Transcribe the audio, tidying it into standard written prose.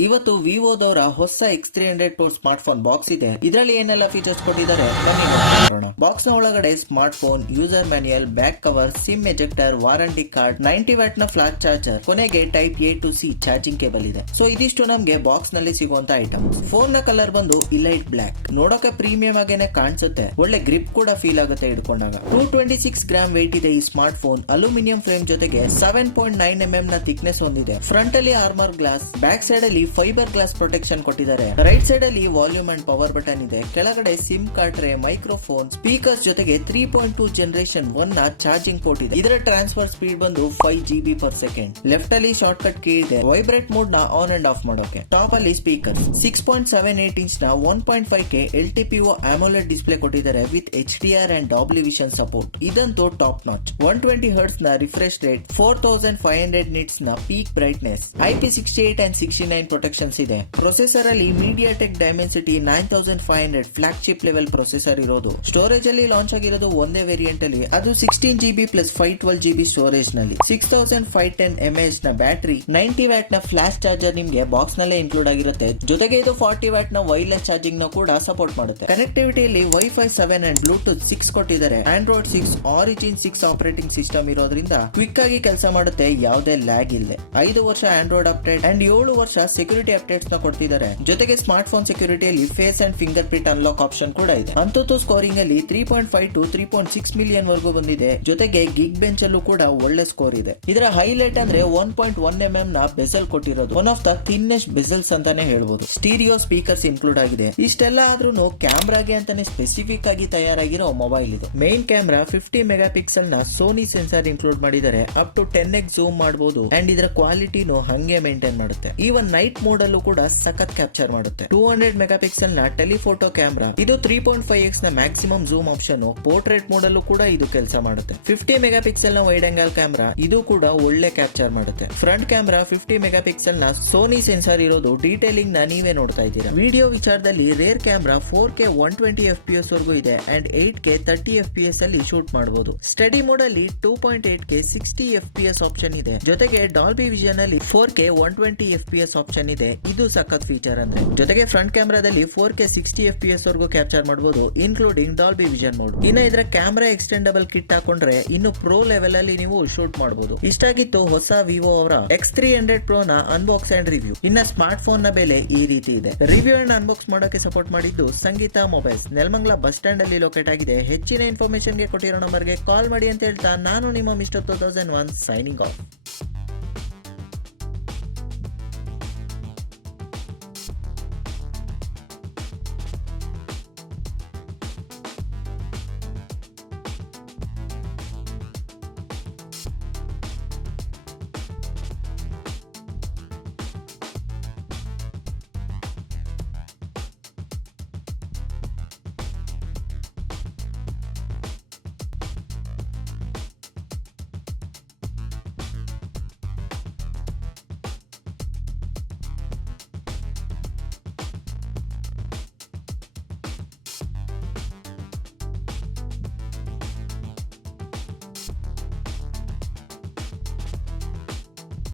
ಇವತ್ತು ವಿವೋದವರ ಹೊಸ X300 Pro smart phone box ಇದೆ. ಇದರಲ್ಲಿ ಏನೆಲ್ಲ ಫೀಚರ್ಸ್ ಕೊಟ್ಟಿದ್ದಾರೆ ಬನ್ನಿ ನೋಡೋಣ. ಬಾಕ್ಸ್ ನ ಒಳಗಡೆ smart phone, user manual, back cover, sim ejector, warranty card, 90 watt ನ ಫ್ಲಾಶ್ ಚಾರ್ಜರ್, ಕೊನೆಗೆ type A to C charging cable ಇದೆ. ಸೊ ಇದಿಷ್ಟು ನಮಗೆ ಬಾಕ್ಸ್ ನಲ್ಲಿ ಸಿಗುವಂತ ಐಟಮ್. ಫೋನ್ ನ ಕಲರ್ ಬಂದು ಇಲೈಟ್ ಬ್ಲಾಕ್, ನೋಡೋಕೆ ಪ್ರೀಮಿಯಂ ಆಗೇನೆ ಕಾಣಿಸುತ್ತೆ. ಒಳ್ಳೆ ಗ್ರಿಪ್ ಕೂಡ ಫೀಲ್ ಆಗುತ್ತೆ ಹಿಡ್ಕೊಂಡಾಗ. 226 ಗ್ರಾಮ್ weight ಇದೆ ಈ ಸ್ಮಾರ್ಟ್ ಫೋನ್. ಅಲ್ಯೂಮಿನಿಯಂ ಫ್ರೇಮ್ ಜೊತೆಗೆ 7.9 mm ನ ಥಿಕ್ನೆಸ್ ಹೊಂದಿದೆ. ಫ್ರಂಟ್ ಅಲ್ಲಿ ಆರ್ಮರ್ ಗ್ಲಾಸ್, ಬ್ಯಾಕ್ ಸೈಡ್ ಅಲ್ಲಿ ಫೈಬರ್ ಗ್ಲಾಸ್ ಪ್ರೊಟೆಕ್ಷನ್ ಕೊಟ್ಟಿದ್ದಾರೆ. ರೈಟ್ ಸೈಡ್ ಅಲ್ಲಿ ವಾಲ್ಯೂಮ್ ಅಂಡ್ ಪವರ್ ಬಟನ್ ಇದೆ. ಕೆಳಗಡೆ SIM card tray, microphone, speakers ಜೊತೆಗೆ 3.2 ಜನರೇಷನ್ 1 ನ ಚಾರ್ಜಿಂಗ್ ಪೋರ್ಟ್ ಇದೆ. ಇದರ ಟ್ರಾನ್ಸ್ಫರ್ ಸ್ಪೀಡ್ ಬಂದು 5 GB/s. ಲೆಫ್ಟ್ ಅಲ್ಲಿ ಶಾರ್ಟ್ ಕಟ್ ಕೀ ಇದೆ. ವೈಬ್ರೇಟ್ ಮೋಡ್ ನ ಆನ್ ಅಂಡ್ ಆಫ್ ಮಾಡೋಕೆ. ಟಾಪ್ ಅಲ್ಲಿ ಸ್ಪೀಕರ್ಸ್ 6.78 ಇಂಚ್ ನ 1.5K LTPO AMOLED ಡಿಸ್ಪ್ಲೇ ಕೊಟ್ಟಿದ್ದಾರೆ with HDR and Dolby Vision support. ಇದಂತೂ ಟಾಪ್ ನಾಚ್. 120 Hz ನ ರಿಫ್ರೆಶ್ ರೇಟ್, 4500 nits ನ peak brightness, IP68 and 69 protections ಇದೆ. ಪ್ರೊಸೆಸರ್ ಅಲ್ಲಿ MediaTek Dimensity 9500 flagship level processor ಇರೋದು. ಸ್ಟೋರೇಜ್ ಅಲ್ಲಿ ಲಾಂಚ್ ಆಗಿರೋದು ಒಂದೇ ವೇರಿಯಂಟ್ ಅಲ್ಲಿ, ಅದು 16GB plus 512GB ಸ್ಟೋರೇಜ್ ನಲ್ಲಿ. 6510 mAh ನ ಬ್ಯಾಟರಿ, 90 ವ್ಯಾಟ್ ನ ಫ್ಲಾಶ್ ಚಾರ್ಜರ್ ನಿಮ್ಗೆ ಬಾಕ್ಸ್ ನಲ್ಲೇ ಇನ್ಕ್ಲೂಡ್ ಆಗಿರುತ್ತೆ. ಜೊತೆಗೆ ಇದು 40 ವ್ಯಾಟ್ ನ ವೈರ್ಲೆಸ್ ಚಾರ್ಜಿಂಗ್ ನ ಕೂಡ ಸಪೋರ್ಟ್ ಮಾಡುತ್ತೆ. ಕನೆಕ್ಟಿವಿಟಿಯಲ್ಲಿ Wi-Fi 7 ಅಂಡ್ Bluetooth 6 ಕೊಟ್ಟಿದ್ದಾರೆ. Android 6 Origin 6 ಆಪರೇಟಿಂಗ್ ಸಿಸ್ಟಮ್ ಇರೋದ್ರಿಂದ ಕ್ವಿಕ್ ಆಗಿ ಕೆಲಸ ಮಾಡುತ್ತೆ, ಯಾವುದೇ ಲ್ಯಾಗ್ ಇಲ್ಲದೆ. 5 ವರ್ಷ ಆಂಡ್ರಾಯ್ಡ್ ಅಪ್ಡೇಟ್ ಅಂಡ್ 7 ವರ್ಷ ಸೆಕ್ಯೂರಿಟಿ ಅಪ್ಡೇಟ್ಸ್ ನ ಕೊಡ್ತಿದ್ದಾರೆ. ಜೊತೆಗೆ ಸ್ಮಾರ್ಟ್ ಫೋನ್ ಸೆಕ್ಯೂರಿಟಿಯಲ್ಲಿ face and finger print unlock option ಕೂಡ ಇದೆ. ಅಂತೂ ಸ್ಕೋರಿಂಗ್ ಅಲ್ಲಿ 3.5 to 3.6 ಮಿಲಿಯನ್ ವರೆಗೂ ಬಂದಿದೆ. ಜೊತೆಗೆ ಗಿಗ್ ಬೆಂಚ್ ಅಲ್ಲೂ ಕೂಡ ಒಳ್ಳೆ ಸ್ಕೋರ್ ಇದೆ. ಇದರ ಹೈಲೈಟ್ ಅಂದ್ರೆ 1.1 mm ನ ಬೆಸಲ್ ಕೊಟ್ಟಿರೋದು. One of the thinnest bezels ಅಂತಾನೆ ಹೇಳ್ಬೋದು. ಸ್ಟೀರಿಯೋ ಸ್ಪೀಕರ್ಸ್ ಇನ್ಕ್ಲೂಡ್ ಆಗಿದೆ. ಇಷ್ಟೆಲ್ಲ ಆದ್ರೂ ಕ್ಯಾಮ್ರಾಗೆ ಅಂತಾನೆ ಸ್ಪೆಸಿಫಿಕ್ ಆಗಿ ತಯಾರಾಗಿರೋ ಮೊಬೈಲ್ ಇದು. ಮೇನ್ ಕ್ಯಾಮ್ರಾ 50 ಮೆಗಾಪಿಕ್ಸೆಲ್ ನ ಸೋನಿ ಸೆನ್ಸಾರ್ ಇನ್ಕ್ಲೂಡ್ ಮಾಡಿದ್ದಾರೆ. ಅಪ್ ಟು 10x ಝೂಮ್ ಮಾಡಬಹುದು ಅಂಡ್ ಇದರ ಕ್ವಾಲಿಟಿನೂ ಹಂಗೆ ಮೇಂಟೈನ್ ಮಾಡುತ್ತೆ. ಈವನ್ ನೈಟ್ ಮೋಡ್ ಅಲ್ಲೂ ಕೂಡ ಸಖತ್ ಕ್ಯಾಪ್ಚರ್ ಮಾಡುತ್ತೆ. 200 ಮೆಗಾಪಿಕ್ಸೆಲ್ ನ ಟೆಲಿಫೋಟೋ ಕ್ಯಾಮ್ರಾ, ಇದು 3.5x ನ maximum zoom option. Portrait mode ಅಲ್ಲೂ ಕೂಡ ಇದು ಕೆಲಸ ಮಾಡುತ್ತೆ. 50 ಮೆಗಾಪಿಕ್ಸೆಲ್ ನ ವೈಡ್ ಆಂಗಲ್ ಕ್ಯಾಮ್ರಾ, ಇದು ಕೂಡ ಒಳ್ಳೆ ಕ್ಯಾಪ್ಚರ್ ಮಾಡುತ್ತೆ. ಫ್ರಂಟ್ ಕ್ಯಾಮ್ರಾ 50 ಮೆಗಾಪಿಕ್ಸೆಲ್ ನ ಸೋನಿ ಸೆನ್ಸಾರ್ ಇರೋದು. ಡೀಟೇಲಿಂಗ್ ನ ನೀವೇ ನೋಡ್ತಾ ಇದ್ದೀರಾ. ವಿಡಿಯೋ ವಿಚಾರದಲ್ಲಿ ರೇರ್ ಕ್ಯಾಮ್ರಾ 4K 120 FPS ವರೆಗೂ ಇದೆ ಅಂಡ್ 8K 30 FPS ಅಲ್ಲಿ ಶೂಟ್ ಮಾಡಬಹುದು. ಸ್ಟಡಿ ಮೋಡ್ ಅಲ್ಲಿ 2.8K 60 FPS ಆಪ್ಷನ್ ಇದೆ. ಜೊತೆಗೆ ಡಾಲ್ಬಿ ವಿಷನ್ ಅಲ್ಲಿ 4K 120 FPS ಆಪ್ಷನ್ ಇದೆ. ಇದು ಸಖತ್ ಫೀಚರ್ ಅಂದ್ರೆ. ಜೊತೆಗೆ ಫ್ರಂಟ್ ಕ್ಯಾಮ್ರಾದಲ್ಲಿ 4K 60 FPS ವರೆಗೂ ಕ್ಯಾಪ್ಚರ್ ಮಾಡಬಹುದು, ಇನ್ಕ್ಲೂಡಿಂಗ್ ಡಾಲ್ಬಿ ವಿಷನ್ ಮೋಡ್. ಇನ್ನ ಇದರ ಕ್ಯಾಮ್ರಾ ಎಕ್ಸ್ಟೆಂಡಬಲ್ ಕಿಟ್ ಹಾಕೊಂಡ್ರೆ ಇನ್ನು ಪ್ರೋ ಲೆವೆಲ್ ಅಲ್ಲಿ ನೀವು ಶೂಟ್ ಮಾಡಬಹುದು. ಇಷ್ಟಾಗಿತ್ತು ಹೊಸ ವಿವೋ ಅವರ X300 Pro ನ ಅನ್ಬಾಕ್ಸ್ ಅಂಡ್ ರಿವ್ಯೂ. ಇನ್ನ ಸ್ಮಾರ್ಟ್ ಫೋನ್ ನ ಬೆಲೆ ಈ ರೀತಿ ಇದೆ. ರಿವ್ಯೂ ಅಂಡ್ ಅನ್ಬಾಕ್ಸ್ ಮಾಡೋಕೆ ಸಪೋರ್ಟ್ ಮಾಡಿದ್ದು ಸಂಗೀತ ಮೊಬೈಲ್ಸ್, ನೆಲಮಂಗಲ ಬಸ್ ಸ್ಟ್ಯಾಂಡ್ ಅಲ್ಲಿ ಲೊಕೇಟ್ ಆಗಿದೆ. ಹೆಚ್ಚಿನ ಇನ್ಫಾರ್ಮೇಶನ್ ಗೆ ಕೊಟ್ಟಿರೋ ನಂಬರ್ಗೆ ಕಾಲ್ ಮಾಡಿ ಅಂತ ಹೇಳ್ತಾ ನಾನು ನಿಮ್ಮ ಮಿಸ್ಟರ್ 2001 ಸೈನಿಂಗ್ ಆಫ್.